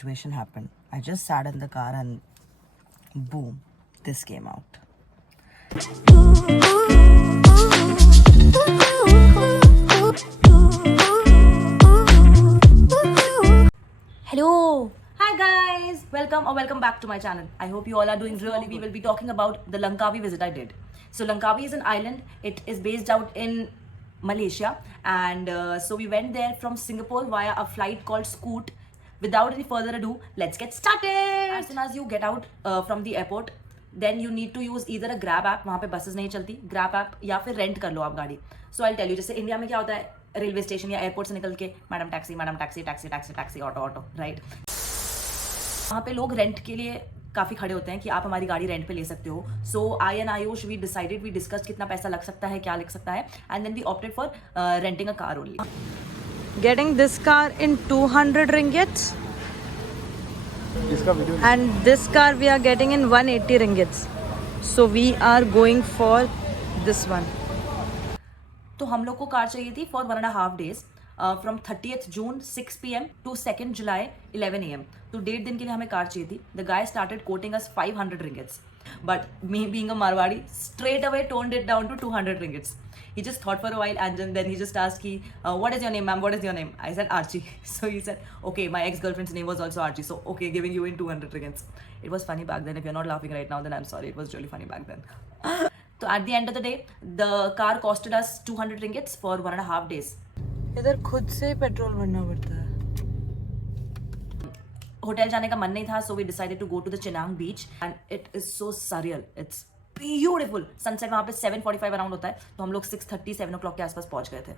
situation happened. I just sat in the car and boom, this came out. Hello. Hi guys. Welcome back to my channel. I hope you all are doing really. We will be talking about the Langkawi visit I did. So Langkawi is an island. It is based out in Malaysia, and so we went there from Singapore via a flight called Scoot. Without any further ado, let's get started. As soon as you get out from the airport, then you need to use either a Grab app. वहाँ पे buses नहीं चलती, Grab app या फिर rent कर लो आप गाड़ी. So I'll tell you, जैसे इंडिया में क्या होता है, रेलवे स्टेशन या एयरपोर्ट से निकल के मैडम टैक्सी ऑटो राइट. वहाँ पे लोग रेंट के लिए काफ़ी खड़े होते हैं कि आप हमारी गाड़ी रेंट पे ले सकते हो. So I and Ayush we discussed कितना पैसा लग सकता है, क्या लग सकता है, and then we opted for renting a car only. Getting this car in 200 ringgits and this car we are getting in 180 ringgits. So we are going for this one. तो हम लोग को कार चाहिए थी for 1.5 days from 30th June 6 PM to 2nd July 11 AM. तो 1.5 दिन के लिए हमें कार चाहिए थी. The guy started quoting us 500 ringgits. But me being a Marwadi, straight away toned it down to 200 ringgits. He just thought for a while and then he just asked ki, what is your name, ma'am? What is your name? I said Archie. So he said, okay, my ex-girlfriend's name was also Archie. So okay, giving you in 200 ringgits. It was funny back then. If you're not laughing right now, then I'm sorry. It was really funny back then. So at the end of the day, the car costed us 200 ringgits for 1.5 days. इधर खुद से पेट्रोल भरना पड़ता है. होटल जाने का मन नहीं था, so we decided to go to the Chenang beach and it is so surreal. It's beautiful. Sunset वहाँ पे 7:45 अराउंड होता है, तो हम लोग 6:30 7 o'clock के आसपास पहुँच गए थे.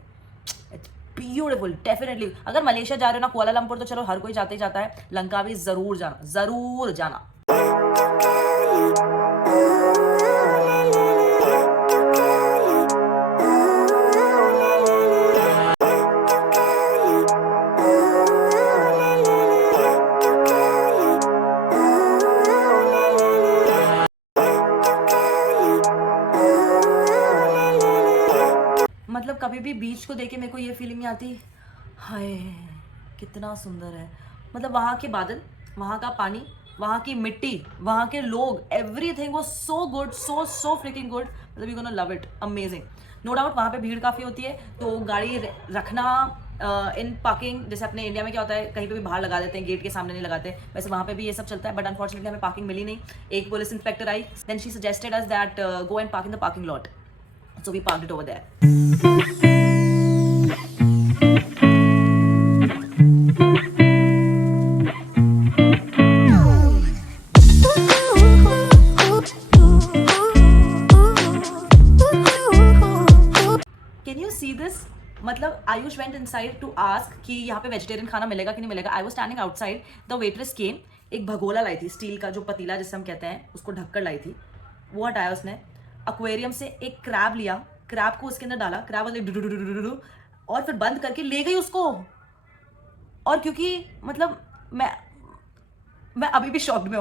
It's beautiful, definitely. अगर मलेशिया जा रहे हो ना, कुआलालंपुर तो चलो हर कोई जाते ही जाता है. लंकावी जरूर जाना. मतलब कभी भी बीच को देखे मेरे को ये फीलिंग नहीं आती, हाय कितना सुंदर है. मतलब वहाँ के बादल, वहाँ का पानी, वहाँ की मिट्टी, वहाँ के लोग, everything was so good, so freaking good. मतलब you gonna love it, amazing. No doubt वहाँ पे भीड़ काफ़ी होती है, तो गाड़ी रखना इन पार्किंग, जैसे अपने इंडिया में क्या होता है, कहीं पे भी बाहर लगा देते हैं, गेट के सामने नहीं लगाते, वैसे वहाँ पे भी ये सब चलता है. बट अनफॉर्चुनेटली हमें पार्किंग मिली नहीं. एक पुलिस इंस्पेक्टर आई, then she suggested us that go and park in the parking lot. So we parked it over there. Can you see this? मतलब Ayush went inside to ask कि यहाँ पे वेजिटेरियन खाना मिलेगा कि नहीं मिलेगा. I was standing outside. The waitress came. एक भगोला लाई थी, स्टील का जो पतीला जिसे हम कहते हैं, उसको ढककर लाई थी. वो हटाया उसने. एक्वेरियम से एक क्रैब लिया, क्रैब को उसके अंदर डाला, क्रैब वाले और फिर बंद करके ले गई उसको. और क्योंकि मतलब मैं अभी भी शॉक में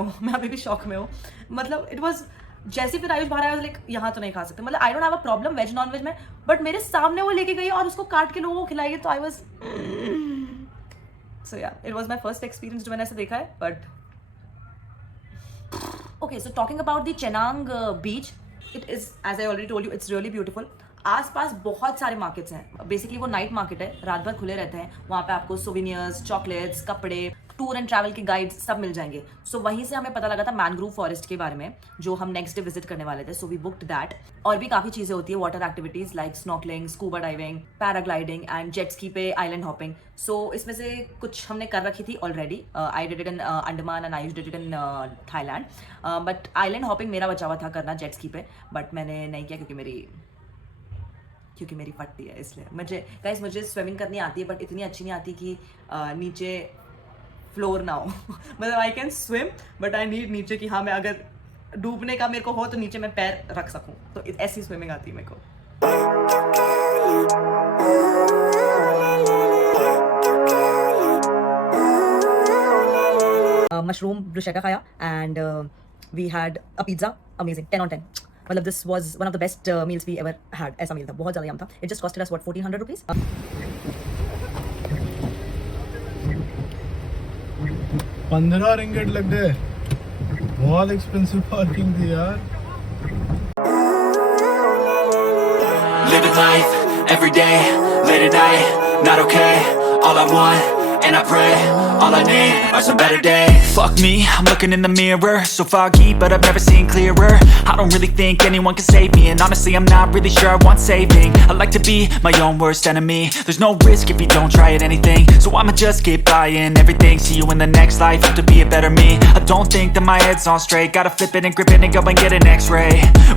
हूँ. मतलब इट वाज जैसे फिर आयुष बाहर आया, लाइक यहाँ तो नहीं खा सकते. मतलब I don't have a problem veg non veg में, बट मेरे सामने वो लेके गई और उसको काट के लोगों को खिलाई. तो आई वाज सो या it was my first experience जो मैंने ऐसे देखा है. But okay, so talking about the Chenang beach, it is, as I already told you, it's really beautiful. आसपास बहुत सारे मार्केट्स हैं. बेसिकली वो नाइट मार्केट है, रात भर खुले रहते हैं. वहाँ पे आपको सोविनियर्स, चॉकलेट्स, कपड़े, टूर एंड ट्रैवल के गाइड्स सब मिल जाएंगे. सो वहीं से हमें पता लगा था मैनग्रोव फॉरेस्ट के बारे में, जो हम नेक्स्ट डे विजिट करने वाले थे. So we booked that. और भी काफ़ी चीज़ें होती है, water activities like snorkelling, scuba diving, paragliding and jet ski पे आइलैंड हॉपिंग. सो इसमें से कुछ हमने कर रखी थी already. I did it in Andaman and Ayush did it in Thailand. But island hopping मेरा बचा हुआ था करना जेट स्की पे, बट मैंने नहीं किया क्योंकि मेरी फटती है. इसलिए मुझे स्विमिंग करनी आती है, बट इतनी अच्छी नहीं आती कि नीचे फ्लोर ना हो. मतलब I can swim, but I need नीचे कि हाँ मैं अगर डूबने का मेरे को हो तो नीचे मैं पैर रख सकूं. तो ऐसी स्विमिंग आती है मेरे को. मशरूम ब्रुशेका खाया and we had a pizza. Amazing, 10 on 10. मतलब this was one of the best meals we ever had. ऐसा मील था, बहुत ज़्यादा यम था. It just costed us what 1400 rupees. 15 ringgit लग गए, बहुत एक्सपेंसिव पार्किंग थी यार। Living life, every day, late at night, not okay. All I want, and I pray, all I need are some better days. Fuck me, I'm looking in the mirror, so foggy, but I've never seen clearer. I don't really think anyone can save me, and honestly I'm not really sure I want saving. I like to be my own worst enemy. There's no risk if you don't try at anything, so I'ma just keep buying everything. See you in the next life, have to be a better me. I don't think that my head's on straight, gotta flip it and grip it and go and get an x-ray.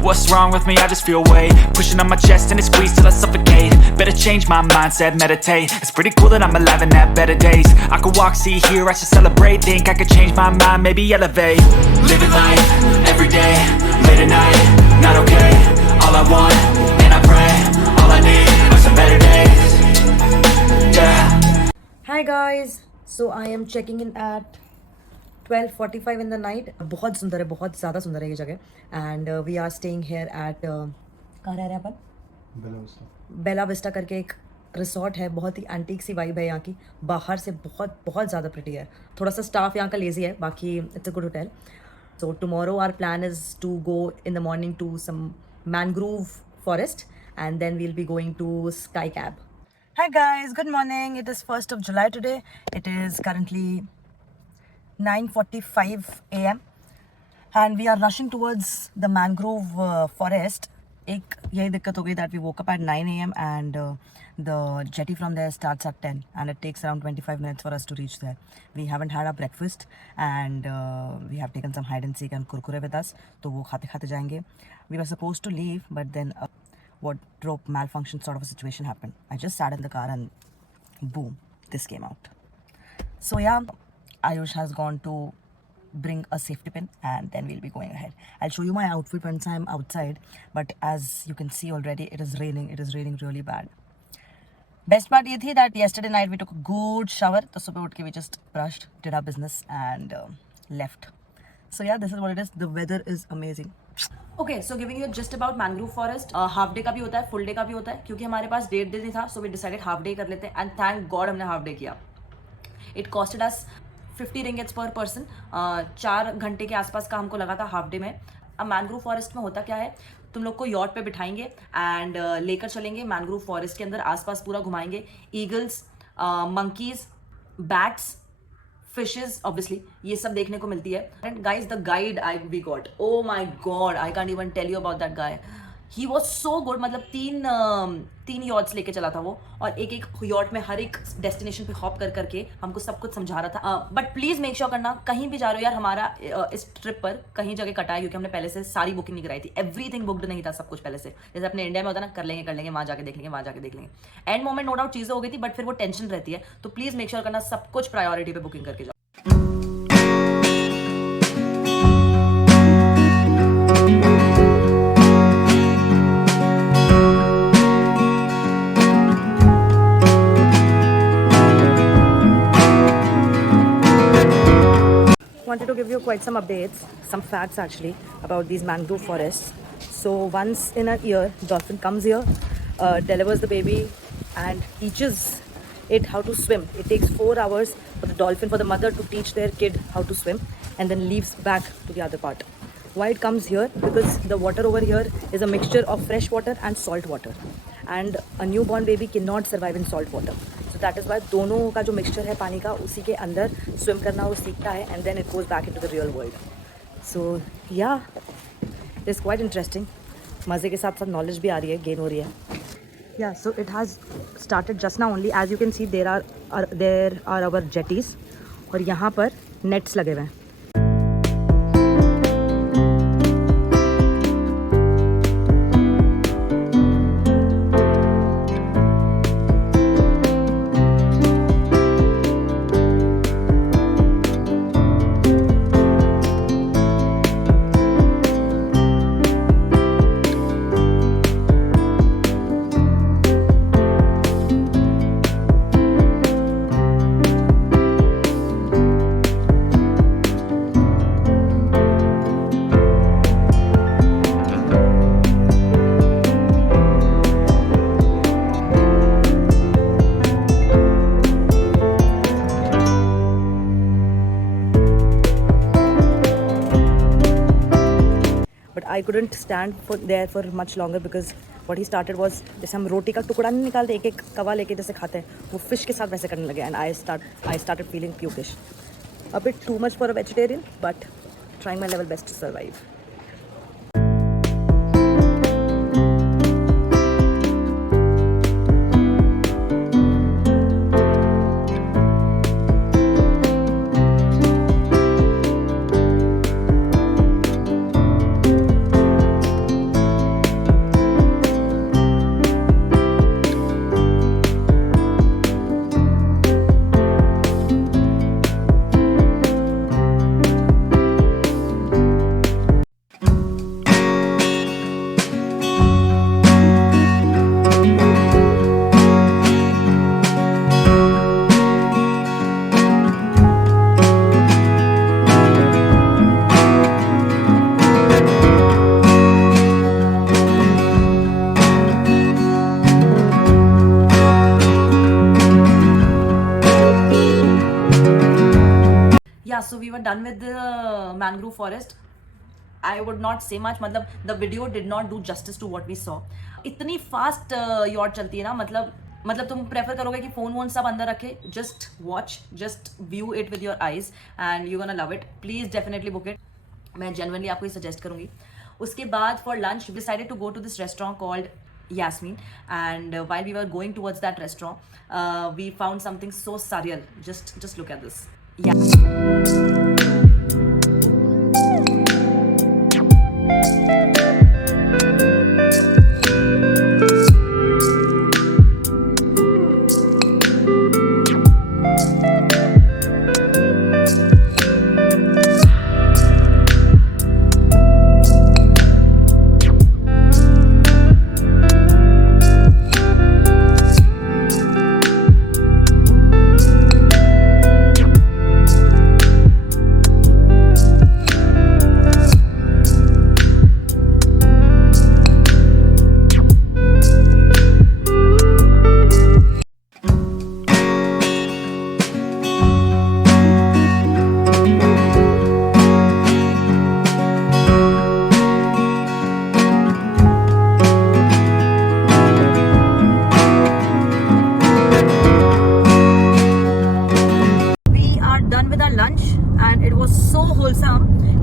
What's wrong with me? I just feel weight pushing on my chest and it squeezes till I suffocate. Better change my mindset, meditate. It's pretty cool that I'm alive and have better days. I could walk, see, hear, I should celebrate. Think I could change my mind, maybe elevate. Living life, every day, late at night, not okay. All I want, and I pray, all I need are some better days. Yeah. Hi guys, so I am checking in at 12:45 in the night. बहुत सुंदर है, बहुत ज़्यादा सुंदर है ये जगह। And we are staying here at कहाँ रह रहे हैं अपन? बेला विस्टा करके एक रिसोर्ट है। बहुत ही एंटीक सी वाइब है यहाँ की, बाहर से बहुत बहुत ज़्यादा प्रिटी है। थोड़ा सा स्टाफ यहाँ का लेजी है, बाकी it's a good hotel. So tomorrow our plan is to go in the morning to some mangrove forest and then we'll be going to sky cab. Hi guys, good morning. It is 1st of July today. It is currently 9:45 a.m. and we are rushing towards the mangrove forest. एक यही दिक्कत हो गई that we woke up at 9 a.m. and the jetty from there starts at 10 and it takes around 25 minutes for us to reach there. We haven't had our breakfast and we have taken some hide and seek and kurkure with us. तो वो खाते खाते जाएंगे. We were supposed to leave but then wardrobe malfunction sort of a situation happened. I just sat in the car and boom, this came out. So yeah, Ayush has gone to bring a safety pin and then we'll be going ahead. I'll show you my outfit once I'm outside, but as you can see already, it is raining really bad. Best part ये थी that yesterday night we took a good shower. तो सुबह उठ के we just brushed, did our business and left. So yeah, this is what it is. The weather is amazing. Okay, so giving you just about mangrove forest. Half day का भी होता है, full day का भी होता है, क्योंकि हमारे पास 1.5 दिन ही था, so we decided half day कर लेते हैं and thank God हमने हाफ डे किया. It costed us 50 ringgits per person. 4 घंटे के आसपास का हमको लगा था हाफ डे में. अब मैनग्रोव फॉरेस्ट में होता क्या है, तुम लोग को यॉट पे बिठाएंगे एंड लेकर चलेंगे मैनग्रोव फॉरेस्ट के अंदर, आसपास पूरा घुमाएंगे. Eagles, monkeys, bats, fishes obviously ये सब देखने को मिलती है. And guys the guide we got, oh my god, I can't even tell you about that guy. He was so good. मतलब तीन यॉट्स लेके चला था वो और एक एक यॉट में हर एक डेस्टिनेशन पे हॉप कर करके हमको सब कुछ समझा रहा था. बट प्लीज मेक श्योर करना कहीं भी जा रहे हो यार, हमारा इस ट्रिप पर कहीं जगह कटा है क्योंकि हमने पहले से सारी बुकिंग नहीं कराई थी. एवरीथिंग बुक्ड नहीं था, सब कुछ पहले से. जैसे अपने इंडिया में होता है ना, कर लेंगे वहाँ जाके देख लेंगे. एंड मोमेंट नो डाउट चीज़ें हो गई थी बट फिर वो टेंशन रहती है. तो प्लीज मेक श्योर करना सब कुछ प्रायोरिटी पे बुकिंग करके जाओ. Wanted to give you quite some updates, some facts actually about these mangrove forests. So once in a year, dolphin comes here, delivers the baby and teaches it how to swim. It takes 4 hours for the dolphin, for the mother to teach their kid how to swim and then leaves back to the other part. Why it comes here? Because the water over here is a mixture of fresh water and salt water. And a newborn baby cannot survive in salt water. So that is why दोनों का जो मिक्सचर है पानी का, उसी के अंदर स्विम करना वो सीखता है and then it goes back into the real world. So yeah, it's quite interesting. मज़े के साथ साथ नॉलेज भी आ रही है, गेन हो रही है. Yeah, so it has started just now only. As you can see, there are our jetties और यहाँ पर nets लगे हुए हैं. I couldn't stand there for much longer because what he started was, जैसे हम रोटी का टुकड़ा नहीं निकालते एक एक कवा लेके जैसे खाते हैं, वो फिश के साथ वैसे करने लगे. And I started feeling pukish. A bit too much for a vegetarian, but trying my level best to survive. Yeah, so we were done with the mangrove forest. I would not say much, मतलब the video did not do justice to what we saw. इतनी fast yacht चलती है ना, मतलब तुम प्रेफर करोगे कि फोन वोन सब अंदर रखे. Just watch, just view it with your eyes and you're gonna love it. Please definitely book it. मैं genuinely आपको ये suggest करूँगी. उसके बाद for lunch we decided to go to this restaurant called Yasmin, and while we were going towards that restaurant, we found something so surreal. Just look at this. Yeah.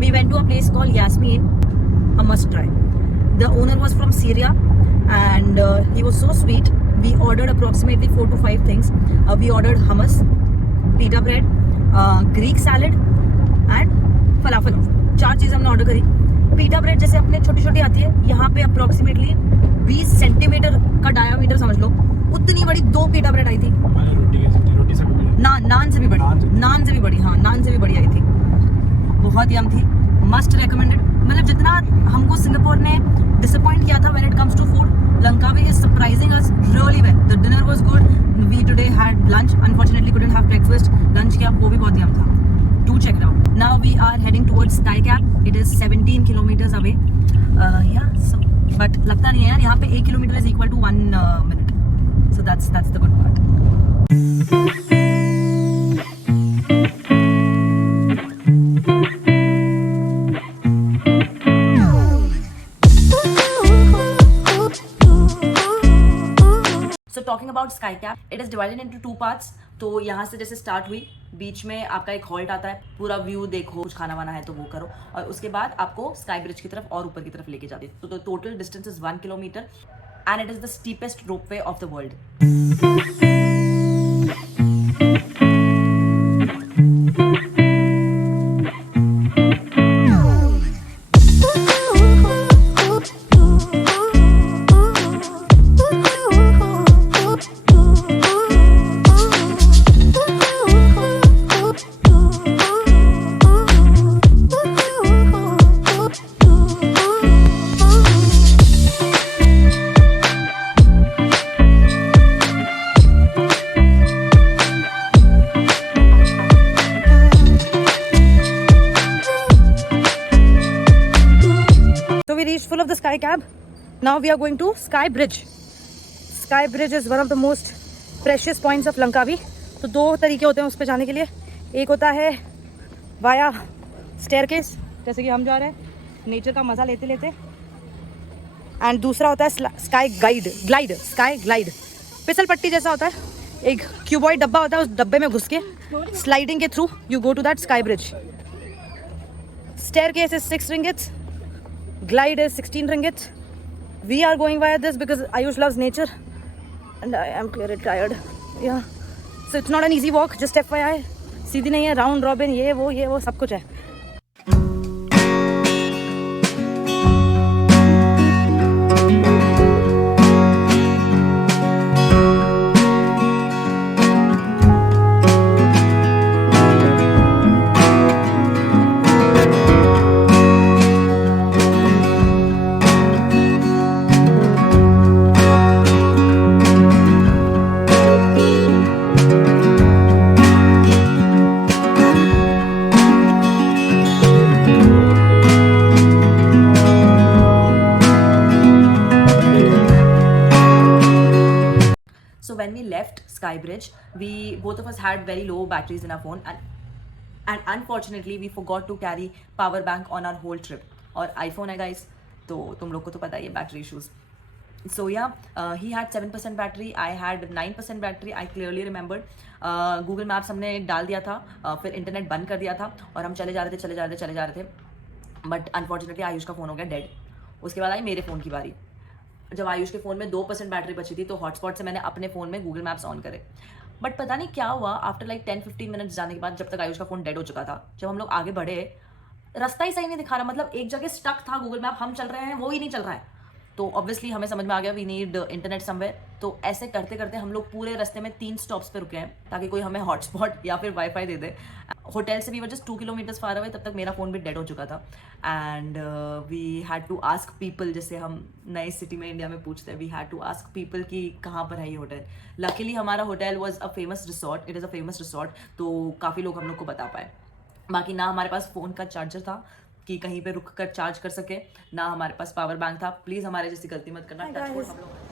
We went to a place called Yasmin, a must try. The owner was from Syria and he was so sweet. We ordered approximately 4 to 5 things. We ordered hummus, pita bread, Greek salad and falafel. 4 चीज़ हमने ऑर्डर करी. पीटा ब्रेड जैसे अपने छोटी छोटी आती है, यहाँ पे अप्रोक्सीमेटली 20 सेंटीमीटर का डायामीटर समझ लो, उतनी बड़ी 2 पीटा ब्रेड आई थी. नान से भी बड़ी, हाँ नान से भी बड़ी आई थी. बहुत यम थी. Must recommended. मतलब जितना हमको सिंगापुर ने डिसअपॉइंट किया था when it comes to food, Langkawi is surprising us really well. The dinner was good. We today had lunch. Unfortunately couldn't have breakfast. Lunch किया, वो भी बहुत यम था. Do check it out. Now we are heading towards Skycap. It is 17 kilometers away. But लगता नहीं है यार, यहाँ पे 1 kilometer is equal to 1 minute. So that's the good part. So talking about Skycap, it is divided into 2 parts. तो यहाँ से जैसे स्टार्ट हुई, बीच में आपका एक हॉल्ट आता है, पूरा व्यू देखो, कुछ खाना वाना है तो वो करो, और उसके बाद आपको स्काई ब्रिज की तरफ और ऊपर की तरफ लेके जाती है. तो the total distance is 1 kilometre and it is the steepest ropeway of the world. We reached full of the Skycap. Now we are going to Sky Bridge. Sky Bridge is one of the most precious points of Langkawi. तो 2 तरीके होते हैं उस पर जाने के लिए. एक होता है वाया स्टेयरकेस, जैसे कि हम जा रहे हैं, नेचर का मज़ा लेते लेते। एंड दूसरा होता है स्काई ग्लाइड, फिसल पट्टी जैसा होता है, एक क्यूबॉइड डब्बा होता है, उस डब्बे में घुस के स्लाइडिंग के through you go to that sky bridge. Staircase is 6 ringgits, glide is 16 ringgits. We are going via this because Ayush loves nature and I am clearly tired. Yeah, so it's not an easy walk, just FYI. सीधी नहीं है, round robin, ये वो सब कुछ है। So when we left Skybridge, both of us had very low batteries in our phone, and unfortunately we forgot to carry power bank on our whole trip. और iPhone है guys, तो तुम लोग को तो पता ही है battery issues. So yeah, he had 7% battery, I had 9% battery. I clearly remembered. Google Maps हमने डाल दिया था, फिर इंटरनेट बंद कर दिया था और हम चले जा रहे थे। बट अनफॉर्चुनेटली आयुष का फ़ोन हो गया डेड। उसके बाद आई मेरे फ़ोन की बारी। जब आयुष के फ़ोन में 2% बैटरी बची थी तो हॉटस्पॉट से मैंने अपने फ़ोन में गूगल मैप्स ऑन करे। बट पता नहीं क्या हुआ, आफ्टर लाइक 10-15 मिनट्स जाने के बाद, जब तक आयुष का फ़ोन डेड हो चुका था, जब हम लोग आगे बढ़े, रास्ता ही सही नहीं दिखा रहा। मतलब एक जगह स्टक था गूगल मैप, हम चल रहे हैं वो ही नहीं चल रहा है। तो ऑब्वियसली हमें समझ में आ गया वी नीड इंटरनेट समवेयर। तो ऐसे करते करते हम लोग पूरे रास्ते में 3 स्टॉप्स पे रुके हैं ताकि कोई हमें हॉटस्पॉट या फिर वाईफाई दे दे। होटल से भी we're just 2 kilometres far away, तब तक मेरा फ़ोन भी डेड हो चुका था। And we had to ask people, जैसे हम नई सिटी में इंडिया में पूछते हैं, we had to ask people कि कहाँ पर है ये होटल। लकीली हमारा hotel was a famous resort, it is a famous resort, तो काफ़ी लोग हम लोग को बता पाए। बाकी ना हमारे पास फ़ोन का चार्जर था कि कहीं पे रुक कर चार्ज कर सके, ना हमारे पास पावर बैंक था। प्लीज़ हमारे जैसी गलती मत करना।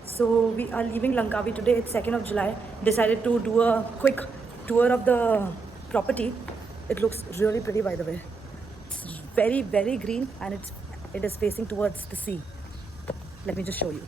So we are leaving Langkawi today. It's 2nd of July. Decided to do a quick tour of the property. It looks really pretty, by the way. It's very, very green and it is facing towards the sea. Let me just show you.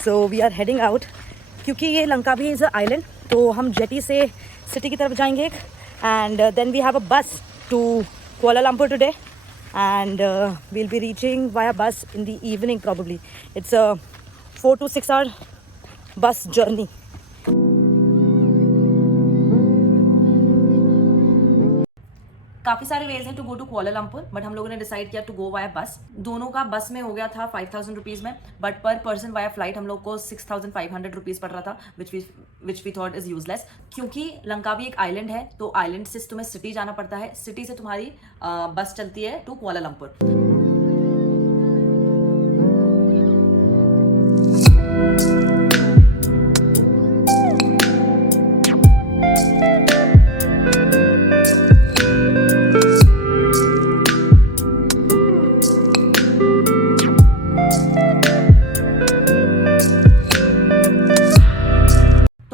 So we are heading out, क्योंकि ये Langkawi is a island, तो हम जेटी से सिटी की तरफ जाएंगे एक, and then we have a bus to Kuala Lumpur today, and we'll be reaching via bus in the evening probably. It's a 4 to 6 hour bus journey. काफ़ी सारे वेज हैं to go to Kuala Lumpur, but हम लोगों ने डिसाइड किया टू गो वाया बस। दोनों का बस में हो गया था 5,000 रुपीज़ में, बट पर पर्सन वाया फ्लाइट हम लोग को 6,500 रुपीज़ पड़ रहा था, which we thought is useless. क्योंकि लंकावी एक आइलैंड है, तो आइलैंड से तुम्हें सिटी जाना पड़ता है, सिटी से तुम्हारी बस चलती है टू कुआलालंपुर।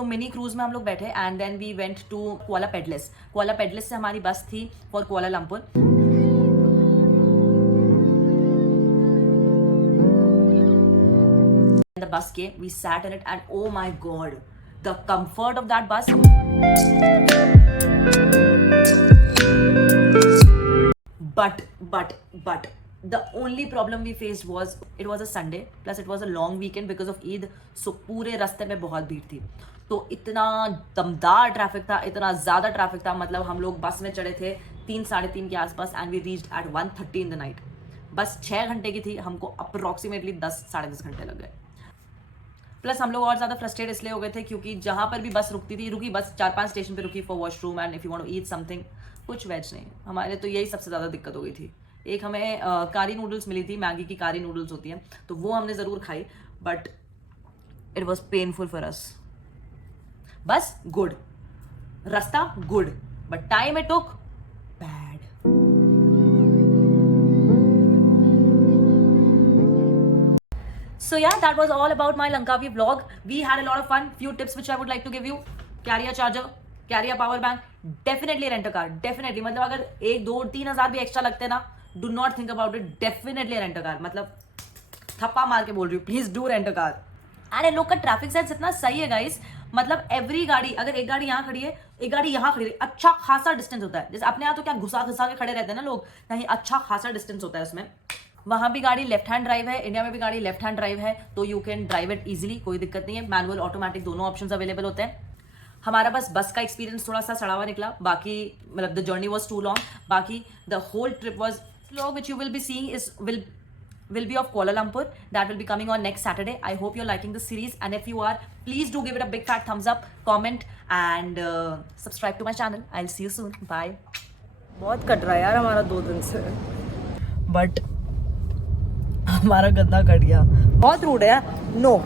मिनी क्रूज में हम लोग बैठे and then we went to Kuala Perlis. Kuala Perlis से हमारी बस थी for Kuala Lumpur. The bus came, we sat in it and oh my god, the comfort of that bus. But the only problem we faced was it was a Sunday plus it was a long weekend because of Eid, so पूरे रास्ते में बहुत भीड़ थी। तो इतना दमदार ट्रैफिक था, इतना ज़्यादा ट्रैफिक था, मतलब हम लोग बस में चढ़े थे 3-3:30 के आसपास and we reached at 1:30 in the night. बस 6 घंटे की थी, हमको अप्रोक्सीमेटली 10-10.5 घंटे लग गए। प्लस हम लोग और ज़्यादा फ्रस्ट्रेट इसलिए हो गए थे क्योंकि जहाँ पर भी बस रुकी बस 4-5 स्टेशन पे रुकी for washroom and if you want to eat something, कुछ वेज नहीं। हमारे तो यही सबसे ज़्यादा दिक्कत हो गई थी। एक हमें कारी नूडल्स मिली थी, मैगी की कारी नूडल्स होती हैं, तो वो हमने ज़रूर खाई, but it was painful for us. बस गुड, रास्ता good, but time it took bad. So yeah, that was all about my Langkawi vlog. We had a lot of fun. Few tips which I would like to give you: carry a charger, carry a power bank, definitely rent a car. Definitely. मतलब अगर 1-2-3 हज़ार भी एक्स्ट्रा लगते ना, do not think about it. Definitely rent a car. मतलब थप्पा मार के बोल रही हूँ, please do rent a car. And in लोग का ट्रैफिक सेंस इतना सही है गाइस, मतलब एवरी गाड़ी, अगर एक गाड़ी यहाँ खड़ी है, एक गाड़ी यहाँ खड़ी है, अच्छा खासा डिस्टेंस होता है. जैसे अपने यहाँ तो क्या घुसा घुसा के खड़े रहते हैं ना लोग, नहीं अच्छा खासा डिस्टेंस होता है उसमें. वहां भी गाड़ी लेफ्ट हैंड ड्राइव है, इंडिया में भी गाड़ी लेफ्ट हैंड ड्राइव है, तो you can drive it easily, कोई दिक्कत नहीं है. मैनुअल ऑटोमेटिक दोनों ऑप्शंस अवेलेबल होते हैं. हमारा बस का एक्सपीरियंस थोड़ा सा सड़ा हुआ निकला, बाकी मतलब the journey was too long. बाकी the whole trip was vlog which you will be seeing is will be of Kuala Lumpur. That will be coming on next Saturday. I hope you're liking this series, and if you are, please do give it a big fat thumbs up, comment and subscribe to my channel. I'll see you soon. Bye. बहुत कट रहा है यार हमारा 2 दिन से, बट हमारा गंदा कट गया. बहुत रूड है यार. नो